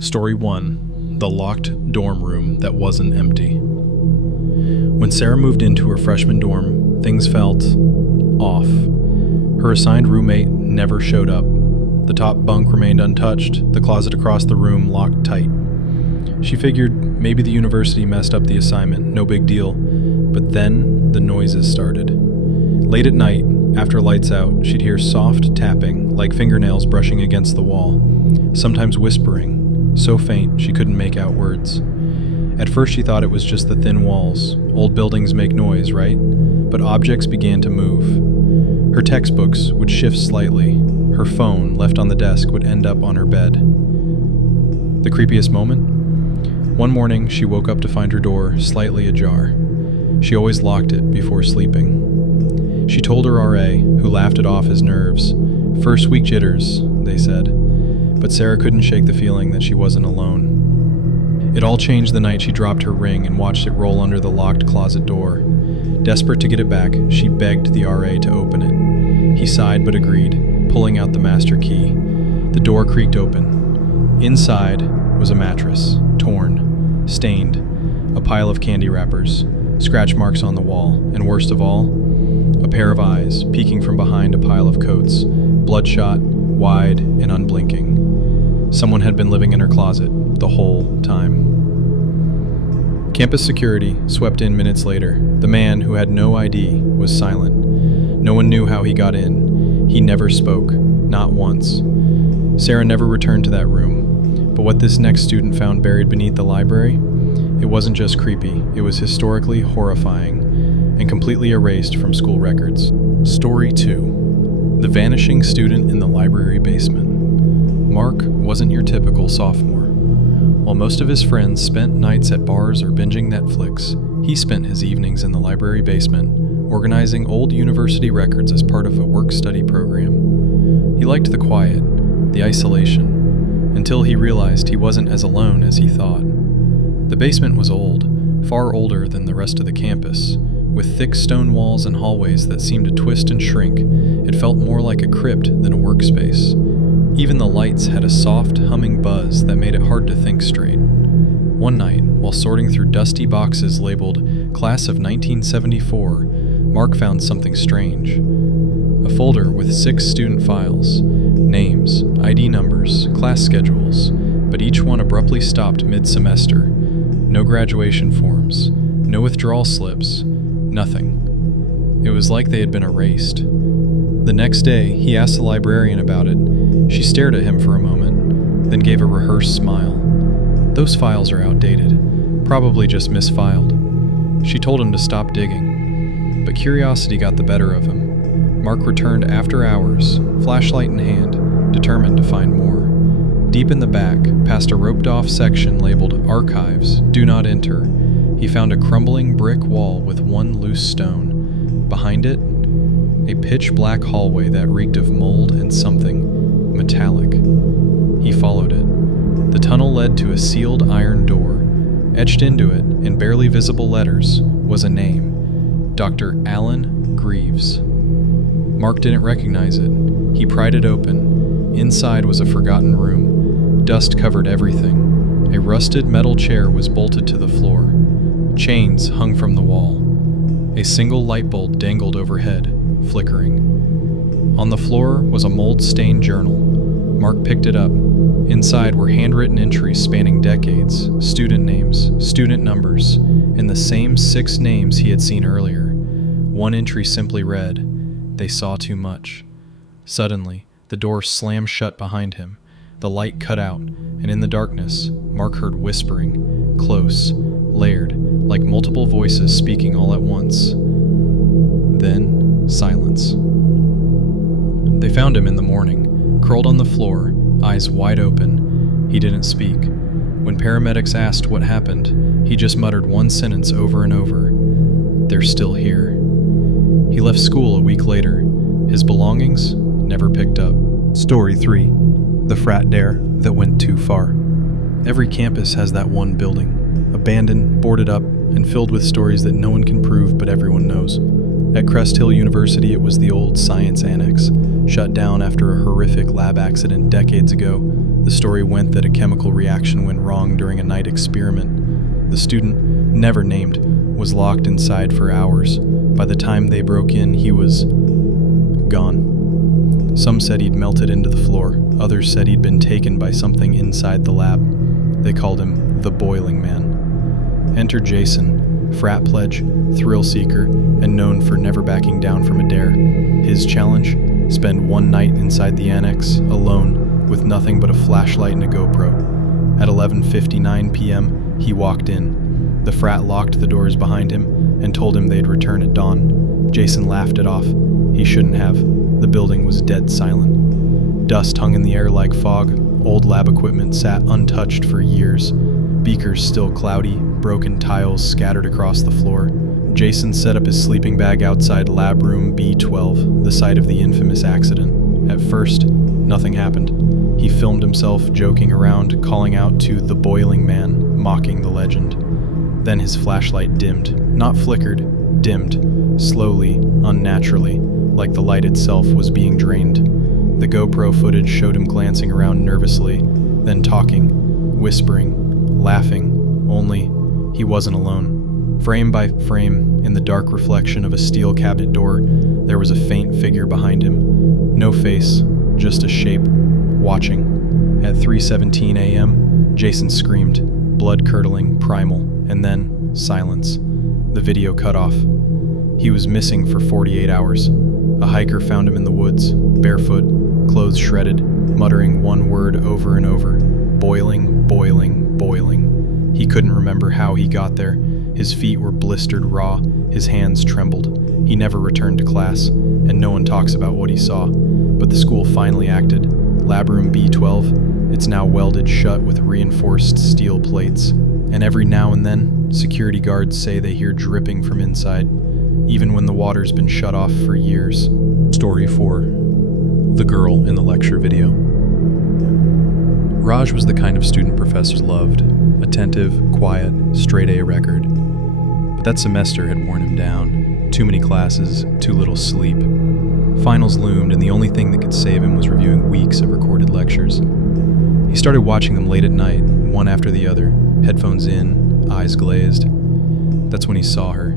Story 1. The Locked Dorm Room That Wasn't Empty. When Sarah moved into her freshman dorm, things felt off. Her assigned roommate never showed up. The top bunk remained untouched, the closet across the room locked tight. She figured maybe the university messed up the assignment, no big deal. But then the noises started. Late at night, after lights out, she'd hear soft tapping, like fingernails brushing against the wall, sometimes whispering, so faint she couldn't make out words. At first she thought it was just the thin walls. Old buildings make noise, right? But objects began to move. Her textbooks would shift slightly. Her phone, left on the desk, would end up on her bed. The creepiest moment? One morning, she woke up to find her door slightly ajar. She always locked it before sleeping. She told her RA, who laughed it off as nerves. First week jitters, they said. But Sarah couldn't shake the feeling that she wasn't alone. It all changed the night she dropped her ring and watched it roll under the locked closet door. Desperate to get it back, she begged the RA to open it. He sighed but agreed, pulling out the master key. The door creaked open. Inside was a mattress, torn, stained, a pile of candy wrappers, scratch marks on the wall, and worst of all, a pair of eyes peeking from behind a pile of coats, bloodshot, wide, and unblinking. Someone had been living in her closet the whole time. Campus security swept in minutes later. The man, who had no ID, was silent. No one knew how he got in. He never spoke, not once. Sarah never returned to that room. But what this next student found buried beneath the library, it wasn't just creepy, it was historically horrifying and completely erased from school records. Story 2. The Vanishing Student in the Library Basement. Mark wasn't your typical sophomore. While most of his friends spent nights at bars or binging Netflix, he spent his evenings in the library basement, organizing old university records as part of a work-study program. He liked the quiet, the isolation, until he realized he wasn't as alone as he thought. The basement was old, far older than the rest of the campus. With thick stone walls and hallways that seemed to twist and shrink, it felt more like a crypt than a workspace. Even the lights had a soft, humming buzz that made it hard to think straight. One night, while sorting through dusty boxes labeled Class of 1974, Mark found something strange. A folder with 6 student files, names, ID numbers, class schedules, but each one abruptly stopped mid-semester. No graduation forms, no withdrawal slips, nothing. It was like they had been erased. The next day, he asked the librarian about it. She stared at him for a moment, then gave a rehearsed smile. Those files are outdated, probably just misfiled. She told him to stop digging, but curiosity got the better of him. Mark returned after hours, flashlight in hand, determined to find more. Deep in the back, past a roped-off section labeled Archives, Do Not Enter, he found a crumbling brick wall with one loose stone. Behind it, a pitch-black hallway that reeked of mold and something metallic. He followed it. The tunnel led to a sealed iron door. Etched into it, in barely visible letters, was a name: Dr. Alan Greaves. Mark didn't recognize it. He pried it open. Inside was a forgotten room. Dust covered everything. A rusted metal chair was bolted to the floor. Chains hung from the wall. A single light bulb dangled overhead, flickering. On the floor was a mold-stained journal. Mark picked it up. Inside were handwritten entries spanning decades, student names, student numbers, and the same 6 names he had seen earlier. One entry simply read, "They saw too much." Suddenly, the door slammed shut behind him. The light cut out, and in the darkness, Mark heard whispering, close, layered, like multiple voices speaking all at once. Then, silence. They found him in the morning, curled on the floor, eyes wide open. He didn't speak. When paramedics asked what happened, he just muttered one sentence over and over: "They're still here." He left school a week later. His belongings never picked up. Story 3. The frat dare that went too far. Every campus has that one building, abandoned, boarded up, and filled with stories that no one can prove but everyone knows. At Crest Hill University, it was the old science annex, shut down after a horrific lab accident decades ago. The story went that a chemical reaction went wrong during a night experiment. The student, never named, was locked inside for hours. By the time they broke in, he was gone. Some said he'd melted into the floor. Others said he'd been taken by something inside the lab. They called him the Boiling Man. Enter Jason, frat pledge, thrill seeker, and known for never backing down from a dare. His challenge? Spend one night inside the annex, alone, with nothing but a flashlight and a GoPro. At 11:59 p.m., he walked in. The frat locked the doors behind him and told him they'd return at dawn. Jason laughed it off. He shouldn't have. The building was dead silent. Dust hung in the air like fog. Old lab equipment sat untouched for years. Beakers still cloudy, broken tiles scattered across the floor. Jason set up his sleeping bag outside lab room B12, the site of the infamous accident. At first, nothing happened. He filmed himself joking around, calling out to the Boiling Man, mocking the legend. Then his flashlight dimmed. Not flickered, dimmed. Slowly, unnaturally, like the light itself was being drained. The GoPro footage showed him glancing around nervously, then talking, whispering, laughing, only he wasn't alone. Frame by frame, in the dark reflection of a steel cabinet door, there was a faint figure behind him. No face, just a shape, watching. At 3:17 a.m., Jason screamed, blood-curdling, primal, and then silence. The video cut off. He was missing for 48 hours. A hiker found him in the woods, barefoot, clothes shredded, muttering one word over and over, boiling, boiling, boiling. He couldn't remember how he got there. His feet were blistered raw, his hands trembled. He never returned to class, and no one talks about what he saw. But the school finally acted. Lab room B12, it's now welded shut with reinforced steel plates. And every now and then, security guards say they hear dripping from inside, even when the water's been shut off for years. Story 4. The girl in the lecture video. Raj was the kind of student professors loved. Attentive, quiet, straight A record. But that semester had worn him down. Too many classes, too little sleep. Finals loomed, and the only thing that could save him was reviewing weeks of recorded lectures. He started watching them late at night, one after the other, headphones in, eyes glazed. That's when he saw her.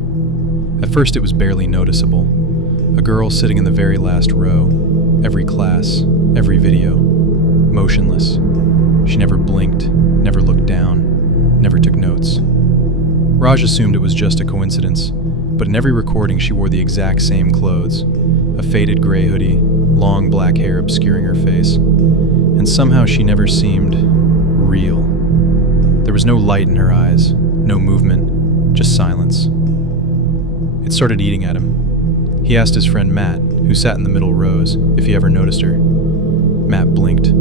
At first it was barely noticeable. A girl sitting in the very last row. Every class, every video. Motionless. She never blinked, never looked down, never took notes. Raj assumed it was just a coincidence, but in every recording she wore the exact same clothes. A faded gray hoodie, long black hair obscuring her face. And somehow she never seemed real. There was no light in her eyes, no movement, just silence. It started eating at him. He asked his friend Matt, who sat in the middle rows, if he ever noticed her. Matt blinked.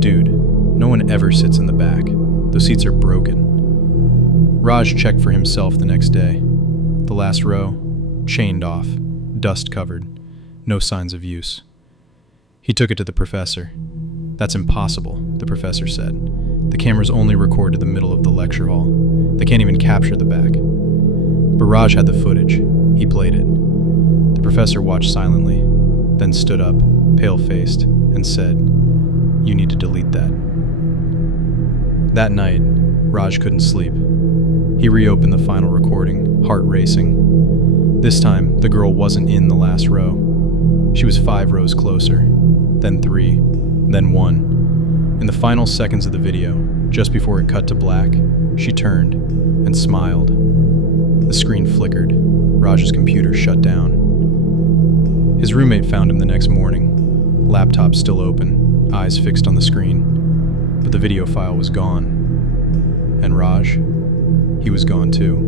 Dude, no one ever sits in the back. Those seats are broken. Raj checked for himself the next day. The last row, chained off, dust covered, no signs of use. He took it to the professor. That's impossible, the professor said. The cameras only record to the middle of the lecture hall. They can't even capture the back. But Raj had the footage. He played it. The professor watched silently, then stood up, pale-faced, and said, "You need to delete that." That night, Raj couldn't sleep. He reopened the final recording, heart racing. This time, the girl wasn't in the last row. She was 5 rows closer, then 3, then 1. In the final seconds of the video, just before it cut to black, she turned and smiled. The screen flickered. Raj's computer shut down. His roommate found him the next morning, laptop still open, eyes fixed on the screen. But the video file was gone. And Raj? He was gone too.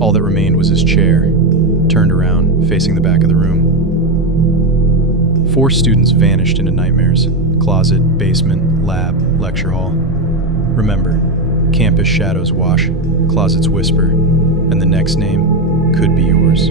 All that remained was his chair, turned around, facing the back of the room. 4 students vanished into nightmares. Closet, basement, lab, lecture hall. Remember, campus shadows wash, closets whisper, and the next name could be yours.